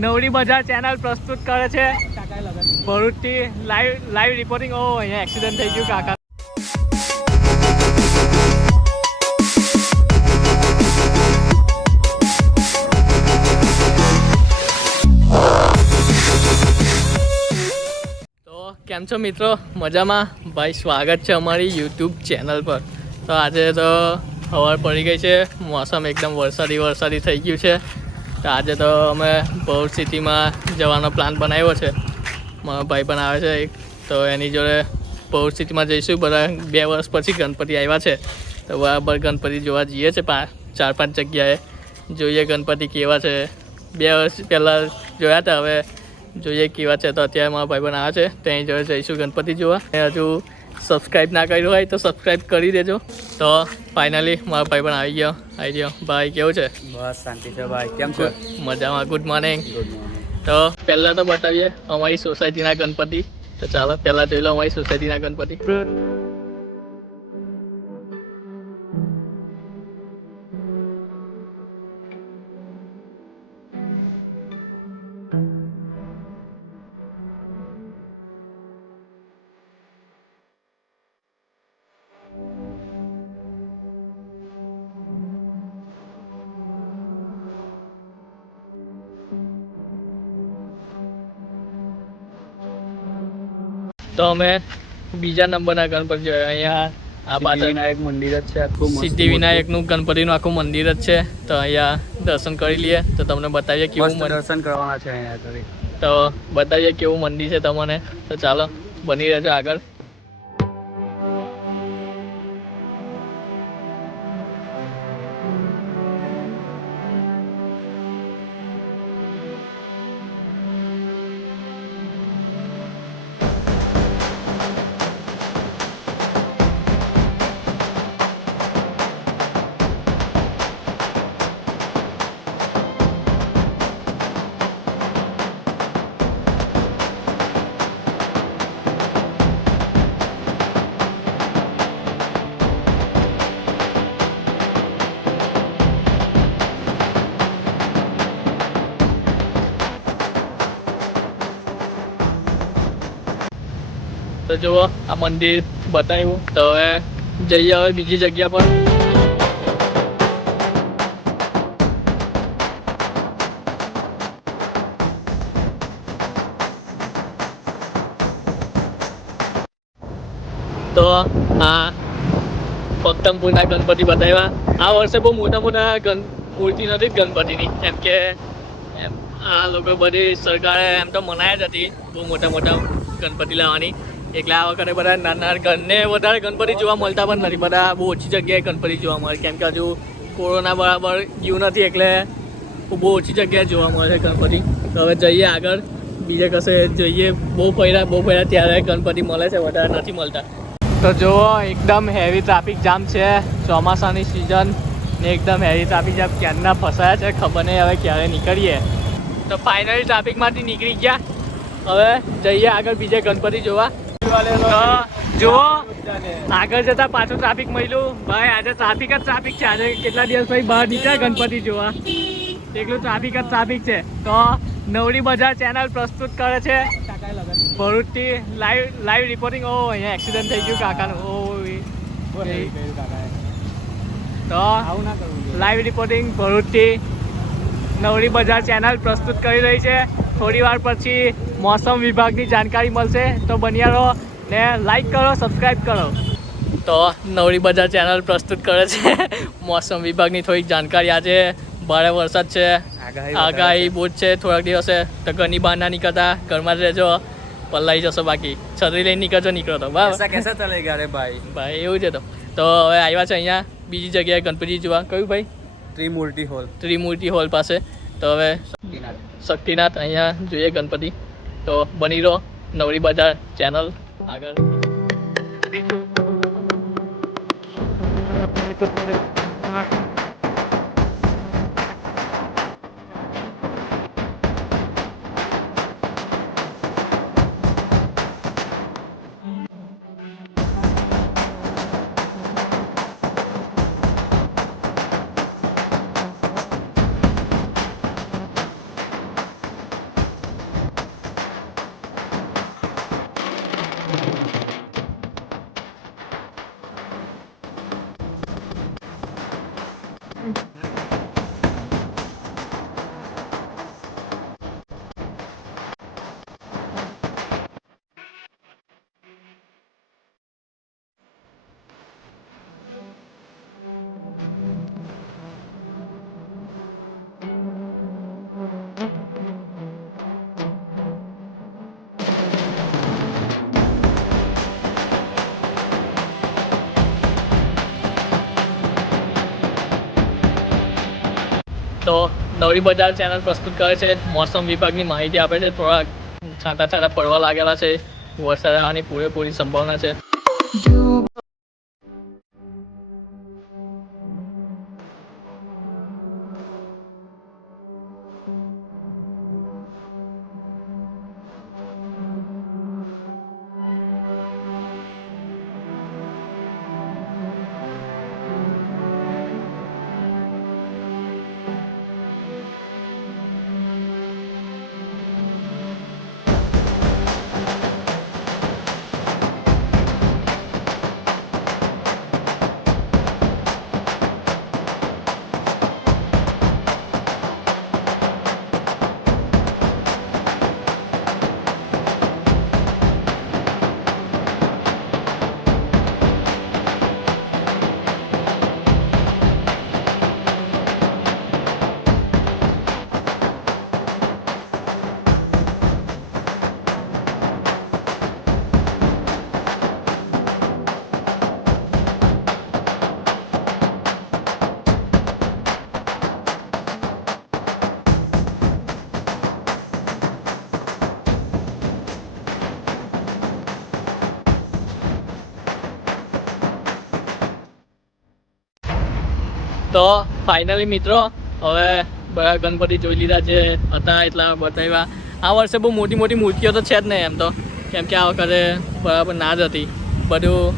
નવરી બજાર ચેનલ પ્રસ્તુત કરે છે ભરૂચથી લાઈવ રિપોર્ટિંગ. ઓ અહીંયા એક્સિડન્ટ થઈ ગયું કાકા. તો કેમ છો મિત્રો? મજામાં ભાઈ. સ્વાગત છે અમારી યુટ્યુબ ચેનલ પર. તો આજે તો સવાર પડી ગઈ છે, મોસમ એકદમ વરસાદી થઈ ગયું છે. તો આજે તો અમે ભરૂચ સિટીમાં જવાનો પ્લાન બનાવ્યો છે. મારો ભાઈ પણ આવે છે એક, તો એની જોડે ભરૂચ સિટીમાં જઈશું. બધા 2 વર્ષ પછી ગણપતિ આવ્યા છે, તો બરાબર ગણપતિ જોવા જઈએ છે. 4-5 જગ્યાએ જોઈએ ગણપતિ કેવા છે. 2 વર્ષ પહેલાં જોયા હતા, હવે જોઈએ કેવા છે. તો અત્યારે મારા ભાઈ પણ આવે છે, તેની જોડે જઈશું ગણપતિ જોવા. હજુ સબસ્ક્રાઈબ ના કર્યું હોય તો સબસ્ક્રાઈબ કરી દેજો. તો ફાઇનલી મારો ભાઈ પણ આવી ગયો. ભાઈ કેવું છે? બસ શાંતિ છે ભાઈ. કેમ છો? મજામાં. Good morning. તો પહેલાં તો બતાવીએ અમારી સોસાયટીના ગણપતિ. તો ચાલો પહેલાં જોઈ લો અમારી સોસાયટીના ગણપતિ. તો અમે બીજા નંબરના ગણપતિ જોયા. અહીંયા આ પાછળ વિનાયક મંદિર જ છે, આખું સિદ્ધિવિનાયકનું ગણપતિનું આખું મંદિર જ છે. તો અહીંયા દર્શન કરી લઈએ, તો તમને બતાવીએ કેવું દર્શન કરવાના છે અહીંયા આગળ. તો બતાવીએ કેવું મંદિર છે તમને. તો ચાલો બની રહેજો આગળ. તો જુઓ આ મંદિર બતાવ્યું. તો હવે જઈએ હવે બીજી જગ્યા પર. તો આ પક્તમપુરના ગણપતિ બતાવ્યા. આ વર્ષે બહુ મોટા મૂર્તિ નથી ગણપતિની, કેમ કે આ લોકો બધી સરકારે એમ તો મનાય જ હતી બહુ મોટા ગણપતિ લાવવાની. એટલે આ વખતે બધા નાના ઘરને વધારે ગણપતિ જોવા મળતા પણ નથી. બધા બહુ ઓછી જગ્યાએ ગણપતિ જોવા મળે, કેમ કે હજુ કોરોના બરાબર ગયું નથી, એટલે બહુ ઓછી જગ્યાએ જોવા મળે છે ગણપતિ. તો હવે જઈએ આગળ બીજે કશે જોઈએ. બહુ ફર્યા ત્યારે ગણપતિ મળે છે, વધારે નથી મળતા. તો જુઓ એકદમ હેવી ટ્રાફિક જામ છે. ચોમાસાની સિઝન ને એકદમ હેવી ટ્રાફિક જામ. ક્યારના ફસાયા છે, ખબર નહીં હવે ક્યારે નીકળીએ. તો ફાઇનલી ટ્રાફિકમાંથી નીકળી ગયા. હવે જઈએ આગળ બીજે ગણપતિ જોવા. જુઓ આગળ જતા પાછું ટ્રાફિક મળ્યું. ભાઈ આજે ટ્રાફિક જ ટ્રાફિક છે. આજે કેટલા દિવસ પછી બહાર નીકળ્યા ગણપતિ જોવા, એટલું ટ્રાફિક જ ટ્રાફિક છે. તો નવરી બજાર ચેનલ પ્રસ્તુત કરે છે ભરૂચથી લાઈવ રિપોર્ટિંગ. ઓ અહીંયા એક્સિડન્ટ થઈ ગયું કાકાનું. તો લાઈવ રિપોર્ટિંગ ભરૂચથી નવરી બજાર ચેનલ પ્રસ્તુત કરી રહી છે. થોડી વાર પછી મોસમ વિભાગની જાણકારી મળશે, તો બન્યા રહો ને લાઈક કરો, સબસ્ક્રાઈબ કરો. તો નવરી બજાર ચેનલ પ્રસ્તુત કરે છે મોસમ વિભાગની થોડીક જાણકારી. આજે ભારે વરસાદ છે, આગાહી બહુ જ છે થોડાક દિવસે. તો ઘરની બહાર ના નીકળતા, ઘરમાં જ રહેજો, પલ્લાઈ જશો. બાકી છત્રી લઈને નીકળો તો બરાબર. કેસા ચલેગા રે ભાઈ એવું છે. તો હવે આવ્યા છે અહીંયા બીજી જગ્યાએ ગણપતિ જોવા. કયું ભાઈ? ત્રિમૂર્તિ હોલ પાસે. તો હવે શક્તિનાથ અહીંયા જોઈએ ગણપતિ. તો બની રહો નવરી બજાર ચેનલ આગળ. તો નવી બજાર ચેનલ પ્રસ્તુત કરે છે, મોસમ વિભાગની માહિતી આપે છે. થોડા છાંટા છાંટા પડવા લાગેલા છે, વરસાદ આવવાની પૂરેપૂરી સંભાવના છે. તો ફાઇનલી મિત્રો હવે બધા ગણપતિ જોઈ લીધા છે, હતા એટલા બતાવ્યા. આ વર્ષે બહુ મોટી મોટી મૂર્તિઓ તો છે જ નહીં એમ તો, કેમ કે આ વખતે બરાબર ના જ હતી. બધું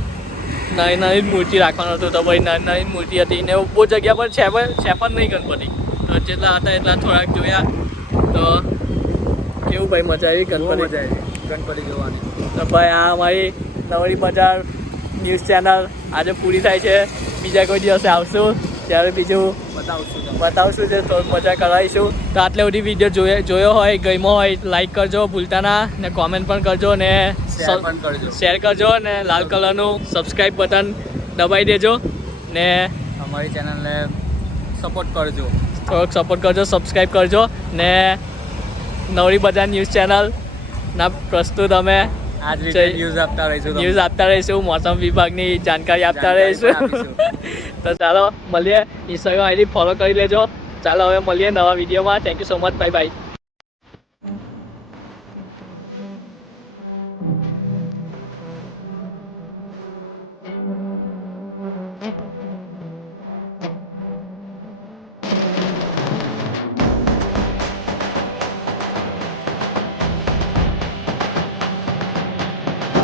નાની નાની જ મૂર્તિ રાખવાનું હતું, તો ભાઈ નાની નાની મૂર્તિ હતી ને બહુ જગ્યા પર છે પણ નહીં ગણપતિ. તો જેટલા હતા એટલા થોડાક જોયા. તો કેવું ભાઈ મજા આવી ગણપતિ જોવાની. તો ભાઈ આ અમારી નવરી બજાર ન્યૂઝ ચેનલ આજે પૂરી થાય છે. બીજા કોઈ દિવસે આવશું ત્યારે બીજું બતાવશું છે, તો મજા કરાવીશું. તો આટલે બધી વિડીયો જોયો હોય, ગમ્યો હોય, લાઈક કરજો ભૂલતા ના, ને કોમેન્ટ પણ કરજો, ને શેર કરજો, ને લાલ કલરનું સબસ્ક્રાઈબ બટન દબાવી દેજો, ને અમારી ચેનલને સપોર્ટ કરજો, થોડોક સપોર્ટ કરજો, સબસ્ક્રાઈબ કરજો. ને નવરી બજાર ન્યૂઝ ચેનલના પ્રસ્તુત અમે આજ રીતે ન્યૂઝ આપતા રહીશું, મોસમ વિભાગની જાણકારી આપતા રહીશું. તો ચાલો મળીએ. ઇન્સ્ટાગ્રામ આઈડી ફોલો કરી લેજો. ચાલો હવે મળીએ નવા વિડીયોમાં. Thank you so much. Bye bye.